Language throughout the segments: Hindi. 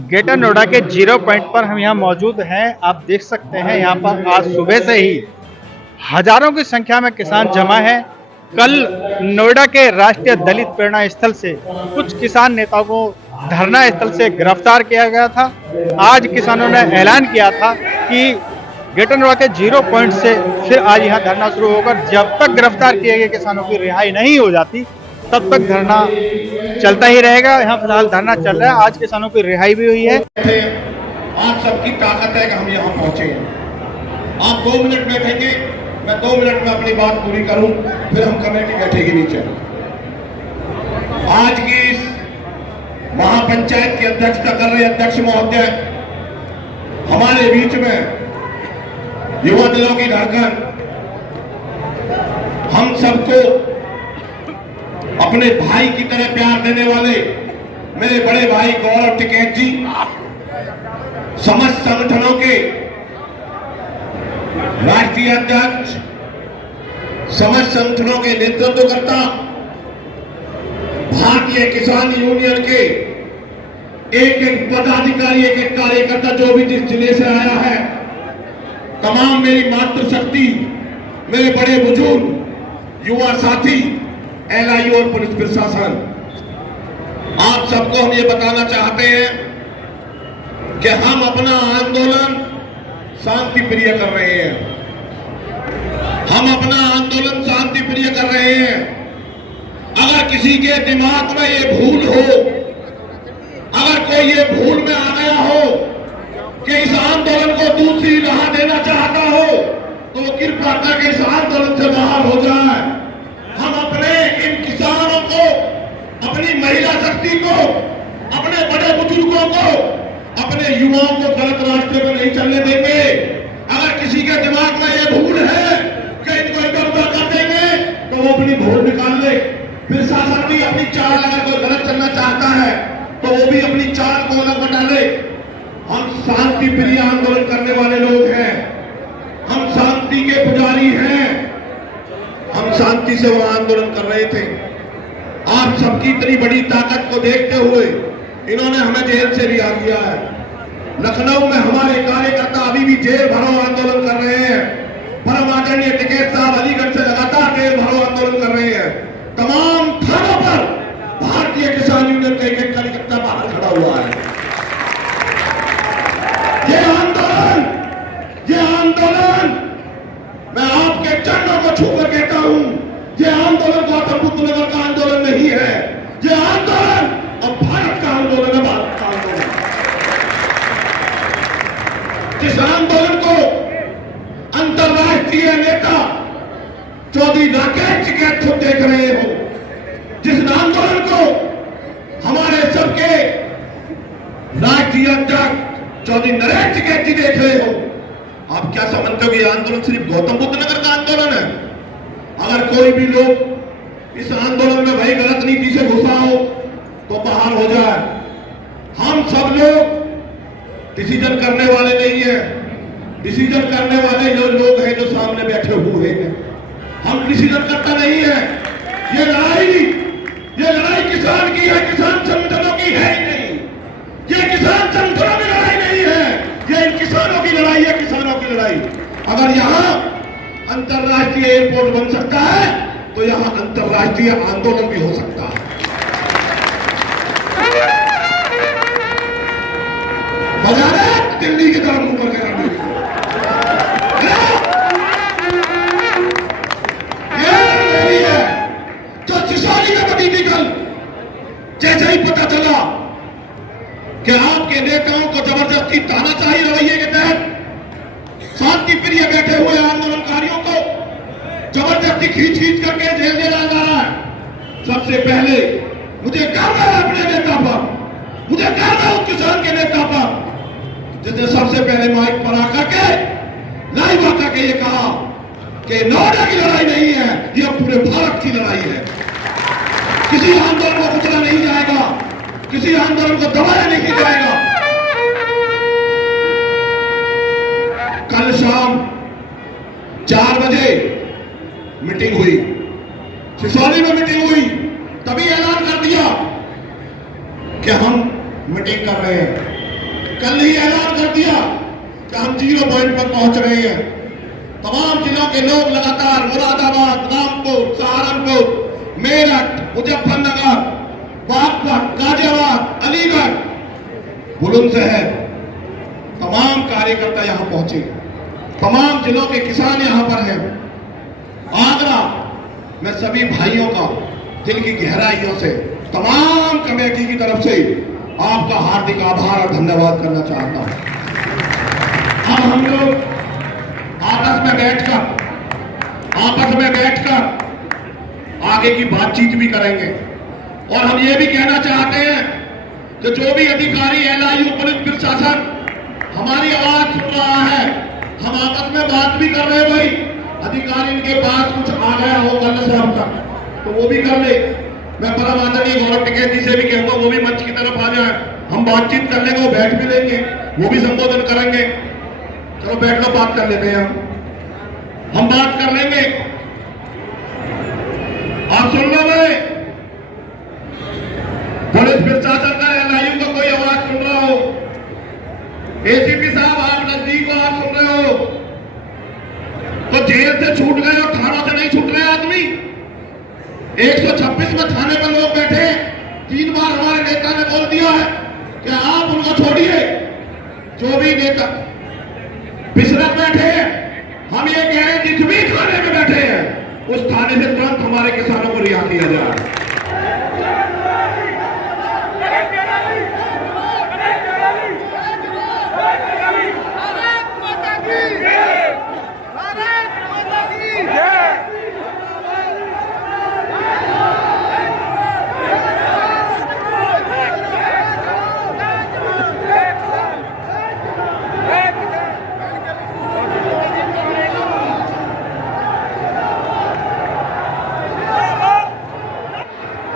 ग्रेटर नोएडा के जीरो पॉइंट पर हम यहाँ मौजूद हैं। आप देख सकते हैं यहाँ पर आज सुबह से ही हजारों की संख्या में किसान जमा है। कल नोएडा के राष्ट्रीय दलित प्रेरणा स्थल से कुछ किसान नेताओं को धरना स्थल से गिरफ्तार किया गया था। आज किसानों ने ऐलान किया था कि ग्रेटर नोएडा के जीरो पॉइंट से फिर आज यहाँ धरना शुरू होगा। जब तक गिरफ्तार किए गए किसानों की रिहाई नहीं हो जाती तब तक धरना चलता ही रहेगा। यहाँ फिलहाल धरना चल रहा है। आज किसानों की रिहाई भी हुई है। आप सबकी ताकत है कि हम यहाँ पहुंचे हैं। आप 2 मिनट बैठेंगे, मैं 2 मिनट में अपनी बात पूरी करूं, फिर हम कमेटी बैठेगी नीचे। आज की इस महापंचायत की अध्यक्षता कर रहे अध्यक्ष महोदय हमारे बीच में युवा दलों की धड़कन, हम सबको अपने भाई की तरह प्यार देने वाले मेरे बड़े भाई गौरव टिकैत जी, समस्त संगठनों के राष्ट्रीय अध्यक्ष, समस्त संगठनों के नेतृत्वकर्ता, भारतीय किसान यूनियन के एक एक पदाधिकारी, एक एक कार्यकर्ता जो भी जिस जिले से आया है, तमाम मेरी मातृशक्ति, मेरे बड़े बुजुर्ग, युवा साथी, एलआईयू और पुलिस प्रशासन, आप सबको हम ये बताना चाहते हैं कि हम अपना आंदोलन शांति प्रिय कर रहे हैं। हम अपना आंदोलन शांति प्रिय कर रहे हैं। अगर किसी के दिमाग में ये भूल हो, अगर कोई ये भूल में आ गया हो कि इस आंदोलन को दूसरी राह देना चाहता हो, तो वो कृपया करके इस आंदोलन से बाहर हो जाए। हम अपने इन किसानों को, अपनी महिला शक्ति को, अपने बड़े बुजुर्गों को, अपने युवाओं को गलत रास्ते पर नहीं चलने देंगे। अगर किसी के दिमाग में यह भूल है कि इनको इधर उधर कर देंगे, तो वो अपनी भूल निकाल ले। फिर शासन भी अपनी चाल, अगर कोई गलत चलना चाहता है तो वो भी अपनी चाल को अलग बना ले। हम शांति प्रिय आंदोलन करने वाले लोग हैं, हम शांति के पुजारी हैं। हम शांति से वहां आंदोलन कर रहे थे। आप सबकी इतनी बड़ी ताकत को देखते हुए इन्होंने हमें जेल से रिहा किया है। लखनऊ में हमारे कार्यकर्ता अभी भी जेल भरो आंदोलन कर रहे हैं। परम आदरणीय टिकैत साहब अलीगढ़ से लगातार जेल भरो आंदोलन कर रहे हैं। तमाम थानों पर भारतीय किसान यूनियन का एक कार्यकर्ता बाहर खड़ा हुआ है। ये आंदोलन मैं आपके चरणों को छूकर कहता हूं, ये आंदोलन गौतम बुद्ध नगर का आंदोलन नहीं है। ये आंदोलन अब भारत का आंदोलन है, भारत का आंदोलन। जिस आंदोलन को अंतरराष्ट्रीय नेता चौधरी राकेश टिकैत खुद देख रहे हो, जिस आंदोलन को हमारे सबके राष्ट्रीय अध्यक्ष चौधरी नरेश टिकैत जी देख रहे हो, आप क्या समझते हो कि यह आंदोलन सिर्फ गौतम बुद्ध नगर का आंदोलन है? अगर कोई भी लोग इस आंदोलन में भाई गलत नीति से घुसा हो तो बाहर हो जाए। हम सब लोग डिसीजन करने वाले नहीं है। डिसीजन करने वाले जो लोग हैं जो सामने बैठे हुए हैं, हम डिसीजन करता नहीं है। ये लड़ाई किसान की है, किसान संगठनों की है ही नहीं। ये किसान संगठनों की लड़ाई नहीं है, ये इन किसानों की लड़ाई है, किसानों की लड़ाई। अगर यहां अंतरराष्ट्रीय एयरपोर्ट बन सकता है तो यहां अंतरराष्ट्रीय आंदोलन भी हो सकता है। दिल्ली की तरफ मुंह करके जो सिसोली में बनी थी कल, जैसे ही पता चला कि आपके नेताओं को जबरदस्ती तानाशाही रवैये के तहत शांति प्रिय बैठे हुए आंदोलनकारियों को जबरदस्ती खींच करके जेल में डाला जा रहा है। सबसे पहले मुझे गर्व है अपने नेता पर, मुझे गर्व है उस किसान के नेता पर जिसने सबसे पहले माइक पर आकर के लाइव आकर के ये कहा कि नोएडा की लड़ाई नहीं है, यह पूरे भारत की लड़ाई है। किसी आंदोलन को कुचला नहीं जाएगा, किसी आंदोलन को दबाया नहीं जाएगा। कल शाम 4 बजे मीटिंग हुई, सिसोली में मीटिंग हुई, तभी ऐलान कर दिया कि हम मीटिंग कर रहे हैं। कल ही ऐलान कर दिया कि हम 0 पॉइंट पर पहुंच रहे हैं। तमाम जिलों के लोग लगातार मुरादाबाद, रामपुर, सहारनपुर, मेरठ, मुजफ्फरनगर, बागपत, गाजियाबाद, अलीगढ़, बुलंदशहर, तमाम कार्यकर्ता यहां पहुंचे। तमाम जिलों के किसान यहां पर हैं। आगरा, मैं सभी भाइयों का दिल की गहराइयों से, तमाम कमेटी की तरफ से आपका हार्दिक आभार और धन्यवाद करना चाहता हूं। अब हम लोग आपस में बैठकर आगे की बातचीत भी करेंगे और हम ये भी कहना चाहते हैं कि जो भी अधिकारी, एलआईयू, पुलिस प्रशासन हमारी आवाज सुन रहा है, हम आपस में बात भी कर रहे हैं। भाई अधिकारी इनके पास कुछ आ गया हो कल शाम तक तो वो भी कर ले। मैं परम आदरणीय गौरव टिकैत जी से भी कहूंगा वो भी मंच की तरफ आ जाए, हम बातचीत कर लेंगे, वो बैठ भी लेंगे, वो भी संबोधन करेंगे। चलो बैठ लो, बात कर लेते हैं हम बात कर लेंगे। आप सुन लो भाई, पुलिस प्रशासन का, एलआईयू का कोई आवाज सुन रहा हो, एसीपी साहब आप नजदीक हो, आप सुन रहे हो तो जेल से छूट गए और थानों से नहीं छूट रहे आदमी। 126 में थाने पर लोग बैठे, 3 बार हमारे नेता ने बोल दिया है कि आप उनको छोड़िए। जो भी नेता बिसरत बैठे हैं, हम ये कह रहे हैं जिस भी थाने में बैठे हैं उस थाने से तुरंत हमारे किसानों को रिहा किया जाए।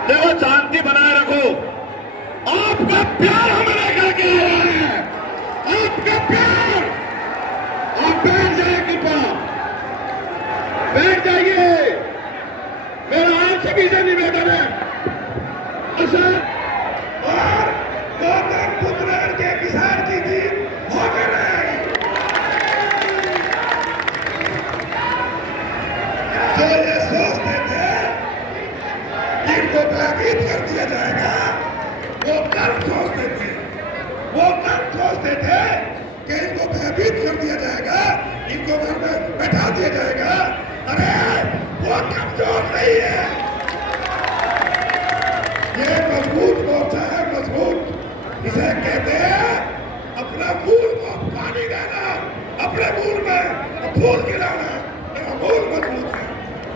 देखो, शांति बनाए रखो। आपका प्यार हमें लेकर के आया है, आपका प्यार। आप बैठ जाइए, कृपा बैठ जाइए। मेरा आप सभी से निवेदन है और गौतम बुद्धनगर के किसान की जीत हो गई। जो ये सोचते थे इनको भयभीत कर दिया जाएगा, वो कल सोचते थे कि इनको भयभीत कर दिया जाएगा, इनको घर में बैठा दिया जाएगा। अरे वो कमजोर नहीं है, ये मजबूत मोर्चा है, मजबूत। इसे कहते हैं अपना मूल को पानी देना, अपने मूल में फूल गिराना। मेरा मूल मजबूत है,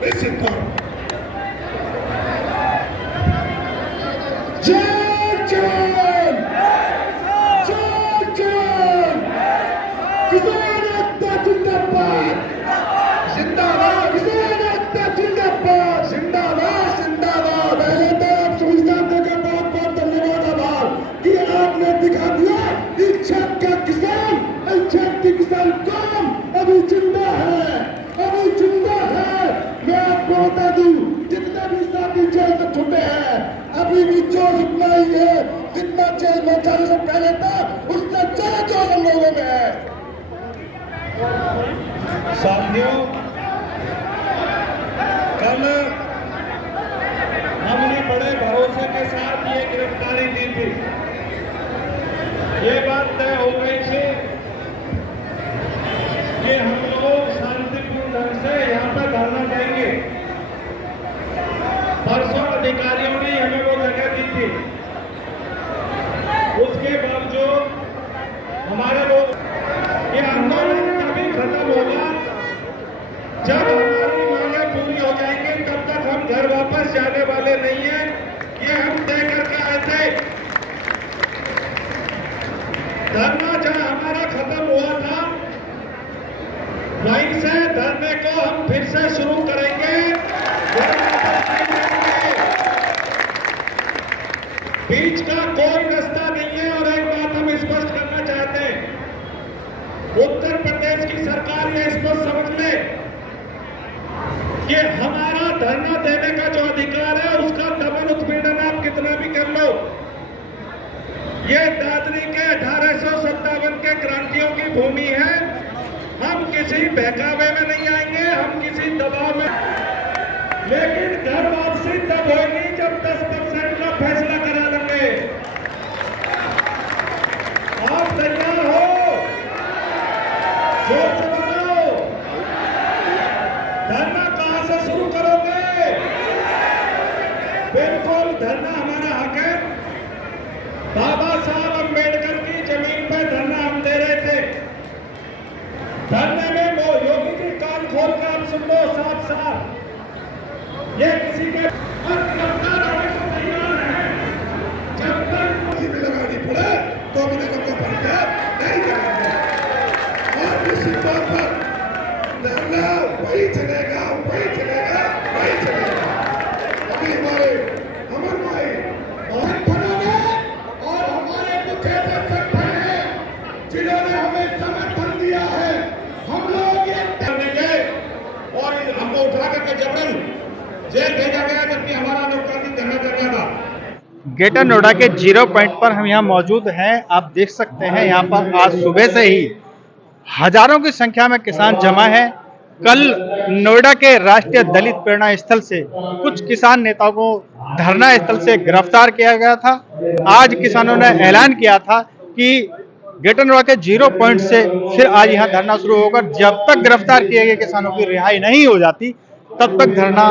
निश्चित तौर पर। जय जवान, जय जवान, किसान एकता जिंदाबाद, जिंदाबाद, किसान एकता जिंदाबाद, जिंदाबाद, जिंदाबाद। पहले तो आप सुविधान देकर बहुत बहुत धन्यवाद, आभार कि आपने दिखा दिया इच्छा का किसान, इच्छा की किसान कौम अभी जिंदा है, अभी जिंदा है। मैं आपको बता दूं, जितने भी साथी जेल में छूटे हैं, अभी भी जोश उतना ही है जितना जेल में जाने से पहले था, उससे ज्यादा जोश हम लोगों में है। साथियों, कल हमने बड़े भरोसे के साथ ये गिरफ्तारी दी थी। ये बात तय हो गई थी कि हम लोग शांतिपूर्ण ढंग से यहाँ पर धरना देंगे। परसों अधिकारियों ने हमें वो जगह दी थी, उसके बावजूद हमारे लोग, ये आंदोलन तभी खत्म होगा जब हमारी मांगें पूरी हो जाएंगी। तब तक हम घर वापस जाने वाले नहीं हैं, ये हम तय करके आए थे। धरना जहां हमारा खत्म हुआ था, वहीं से धरने को हम फिर से शुरू करेंगे। बीच का कोई रास्ता नहीं है। और एक बात हम स्पष्ट करना चाहते हैं, उत्तर प्रदेश की सरकार ये स्पष्ट समझ ले कि हमारा धरना देने का जो अधिकार है, उसका दमन उत्पीड़न आप कितना भी कर लो, ये दादरी के 1870 किसी बहकावे में नहीं आएंगे, हम किसी दबाव में, लेकिन घर वापसी तब होगी जब 10% का फैसला करा लेंगे। आप तैयार हो? जोर से बताओ, धरना कहां से शुरू करोगे? बिल्कुल, धरना हमारा हक है। बाबा साहब अम्बेडकर की जमीन पर धरना हम दे रहे थे। धरने में योगी जी कान खोल कर आप सुन लो साफ साफ, ये किसी के गिरफ्तार होने को तैयार है। जब तक किसी में लगानी पड़े तो अपने को बर्दाश्त नहीं करेंगे। और निश्चित तौर पर धरना वही चलेगा, वही चलेगा, वही चलेगा। अभी हमारे अमन भाई और बनाने और हमारे कुछ ऐसे संगठन हैं जिन्होंने हमें समर्थन दिया है। हम लोग ये करने गए और हमको उठा करके जबरन जेल भेजा गया, जबकि हमारा लोकतांत्रिक धरना चल रहा था। ग्रेटर नोएडा के 0 पॉइंट पर हम यहाँ मौजूद हैं। आप देख सकते हैं यहाँ पर आज सुबह से ही हजारों की संख्या में किसान जमा है। कल नोएडा के राष्ट्रीय दलित प्रेरणा स्थल से कुछ किसान नेताओं को धरना स्थल से गिरफ्तार किया गया था। आज किसानों ने ऐलान किया था कि ग्रेटर नोएडा के 0 पॉइंट से फिर आज यहाँ धरना शुरू होगा। जब तक गिरफ्तार किए गए किसानों की रिहाई नहीं हो जाती तब तक धरना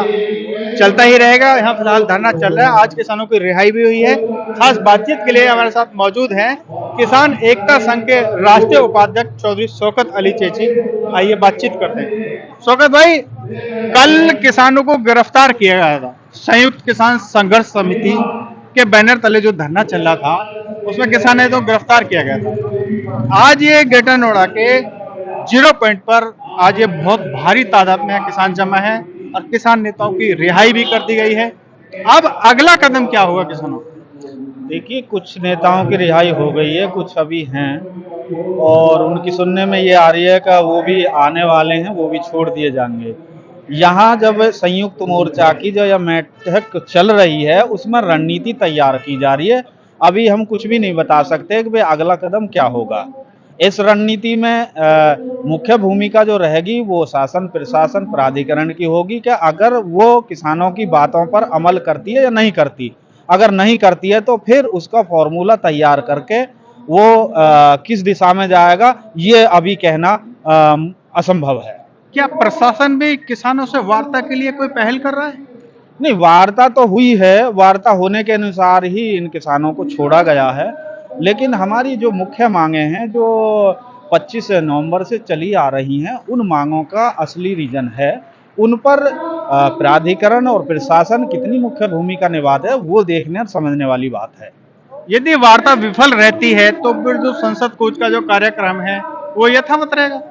चलता ही रहेगा। यहाँ फिलहाल धरना चल रहा है। आज किसानों की रिहाई भी हुई है। खास बातचीत के लिए हमारे साथ मौजूद हैं किसान एकता संघ के राष्ट्रीय उपाध्यक्ष चौधरी शौकत अली चेची। आइए बातचीत करते हैं। शौकत भाई, कल किसानों को गिरफ्तार किया गया था। संयुक्त किसान संघर्ष समिति के बैनर तले जो धरना चल रहा था उसमें किसानों को गिरफ्तार किया गया था। आज ये ग्रेटर नोएडा के 0 पॉइंट पर आज ये बहुत भारी तादाद में किसान जमा है और किसान नेताओं की रिहाई भी कर दी गई है। अब अगला कदम क्या होगा किसानों? देखिए, कुछ नेताओं की रिहाई हो गई है, कुछ अभी हैं और उनकी सुनने में ये आ रही है कि वो भी आने वाले हैं, वो भी छोड़ दिए जाएंगे। यहाँ जब संयुक्त मोर्चा की जो यह बैठक चल रही है उसमें रणनीति तैयार की जा रही है। अभी हम कुछ भी नहीं बता सकते कि भाई अगला कदम क्या होगा। इस रणनीति में मुख्य भूमिका जो रहेगी वो शासन प्रशासन प्राधिकरण की होगी कि अगर वो किसानों की बातों पर अमल करती है या नहीं करती। अगर नहीं करती है तो फिर उसका फॉर्मूला तैयार करके वो किस दिशा में जाएगा ये अभी कहना असंभव है। क्या प्रशासन भी किसानों से वार्ता के लिए कोई पहल कर रहा है? नहीं, वार्ता तो हुई है, वार्ता होने के अनुसार ही इन किसानों को छोड़ा गया है। लेकिन हमारी जो मुख्य मांगे हैं जो 25 नवंबर से चली आ रही हैं, उन मांगों का असली रीजन है। उन पर प्राधिकरण और प्रशासन कितनी मुख्य भूमिका निभाते हैं वो देखने और समझने वाली बात है। यदि वार्ता विफल रहती है तो फिर जो संसद कूच का जो कार्यक्रम है वो यथावत रहेगा?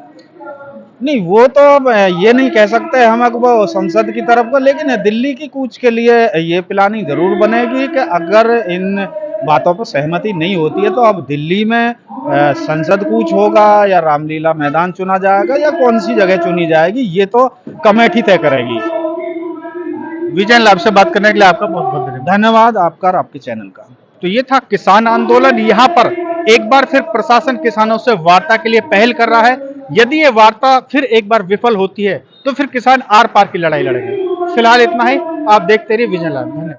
नहीं, वो तो अब ये नहीं कह सकते हम अब वो संसद की तरफ को, लेकिन दिल्ली की कूच के लिए ये प्लानिंग जरूर बनेगी कि अगर इन बातों पर सहमति नहीं होती है तो अब दिल्ली में संसद कूच होगा या रामलीला मैदान चुना जाएगा या कौन सी जगह चुनी जाएगी ये तो कमेटी तय करेगी। विजय लाभ से बात करने के लिए आपका बहुत बहुत धन्यवाद आपका और आपके चैनल का। तो ये था किसान आंदोलन। यहाँ पर एक बार फिर प्रशासन किसानों से वार्ता के लिए पहल कर रहा है। यदि ये वार्ता फिर एक बार विफल होती है तो फिर किसान आर पार की लड़ाई लड़ेंगे। फिलहाल इतना ही। आप देखते रहिए विजय लाभ। धन्यवाद।